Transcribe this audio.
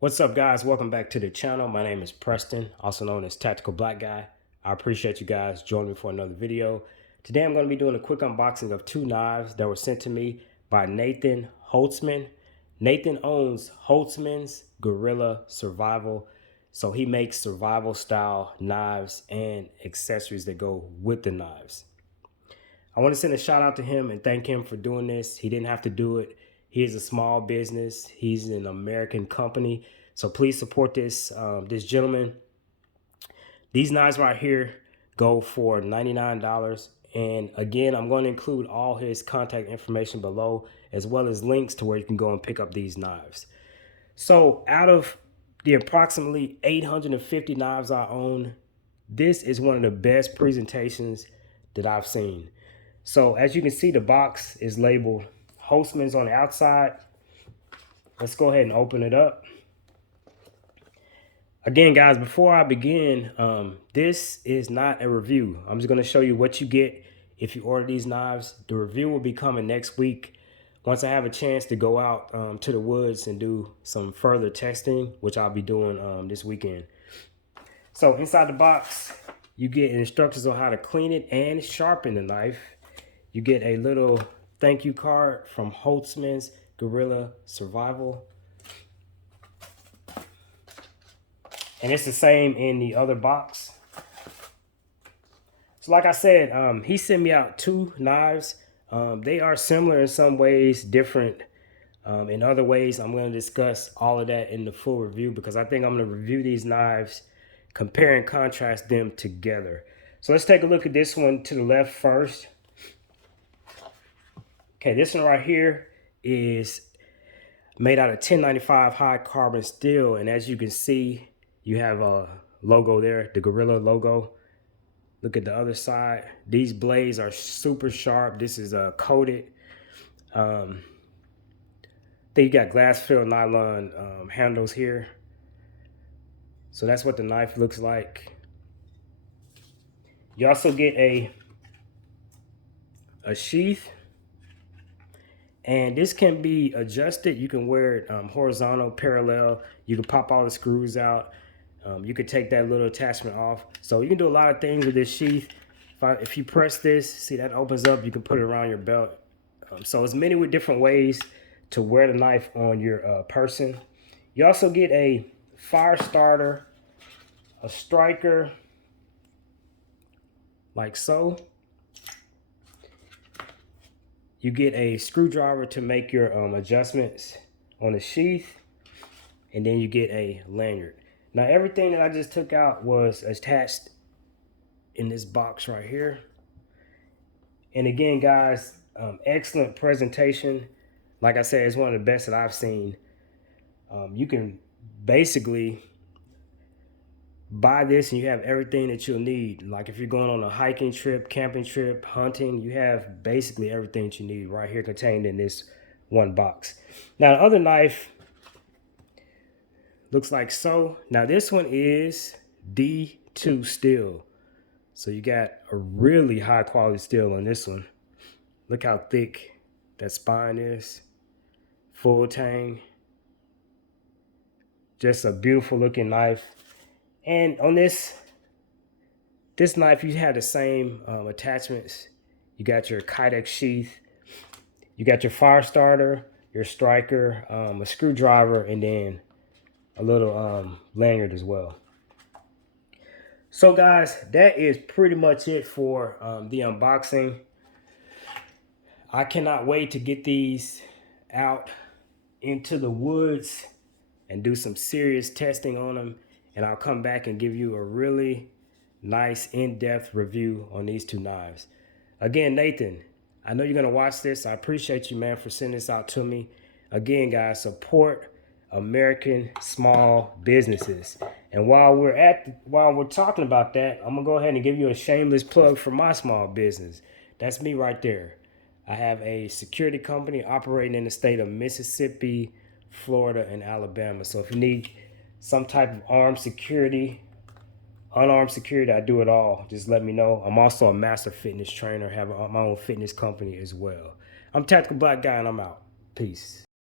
What's up, guys? Welcome back to the channel. My name is Preston, also known as Tactical Black Guy. I appreciate you guys joining me for another video. Today I'm going to be doing a quick unboxing of two knives that were sent to me by Nathan Holtzman. Nathan owns Holtzman'S Gorilla Survival, so he makes survival style knives and accessories that go with the knives. I want to send a shout out to him and thank him for doing this. He didn't have to do it. He is a small business. He's an American company. So please support this gentleman. These knives right here go for $99. And again, I'm going to include all his contact information below, as well as links to where you can go and pick up these knives. So out of the approximately 850 knives I own, this is one of the best presentations that I've seen. So as you can see, the box is labeled Holtzman'S on the outside. Let's go ahead and open it up. Again, guys, before I begin, this is not a review. I'm just going to show you what you get if you order these knives. The review will be coming next week once I have a chance to go out to the woods and do some further testing, which I'll be doing this weekend. So inside the box, you get instructions on how to clean it and sharpen the knife. You get a little thank you card from Holtzman'S Gorilla Survival. And it's the same in the other box. So like I said, he sent me out two knives. They are similar in some ways, different in other ways. I'm going to discuss all of that in the full review because I think I'm going to review these knives, compare and contrast them together. So let's take a look at this one to the left first. Okay, this one right here is made out of 1095 high carbon steel. And as you can see, you have a logo there, the Gorilla logo. Look at the other side. These blades are super sharp. This is coated. Then you got glass filled nylon handles here. So that's what the knife looks like. You also get a sheath. And this can be adjusted. You can wear it horizontal, parallel. You can pop all the screws out. You can take that little attachment off. So you can do a lot of things with this sheath. If you press this, see that opens up, you can put it around your belt. So it's many different ways to wear the knife on your person. You also get a fire starter, a striker, like so. You get a screwdriver to make your adjustments on the sheath, and then you get a lanyard. Now everything that I just took out was attached in this box right here. And again, guys, excellent presentation. Like I said, it's one of the best that I've seen. You can basically buy this and you have everything that you'll need. Like if you're going on a hiking trip, camping trip, hunting, you have basically everything that you need right here contained in this one box. Now the other knife looks like so. Now this one is D2 steel. So you got a really high quality steel on this one. Look how thick that spine is. Full tang. Just a beautiful looking knife. And on this knife, you have the same attachments. You got your Kydex sheath. You got your fire starter, your striker, a screwdriver, and then a little lanyard as well. So guys, that is pretty much it for the unboxing. I cannot wait to get these out into the woods and do some serious testing on them. And I'll come back and give you a really nice in-depth review on these two knives. Again, Nathan, I know you're going to watch this. I appreciate you, man, for sending this out to me. Again, guys, support American small businesses. And while we're talking about that, I'm going to go ahead and give you a shameless plug for my small business. That's me right there. I have a security company operating in the state of Mississippi, Florida, and Alabama. So if you need some type of armed security, unarmed security, I do it all. Just let me know. I'm also a master fitness trainer, have my own fitness company as well. I'm Tactical Black Guy, and I'm out. Peace.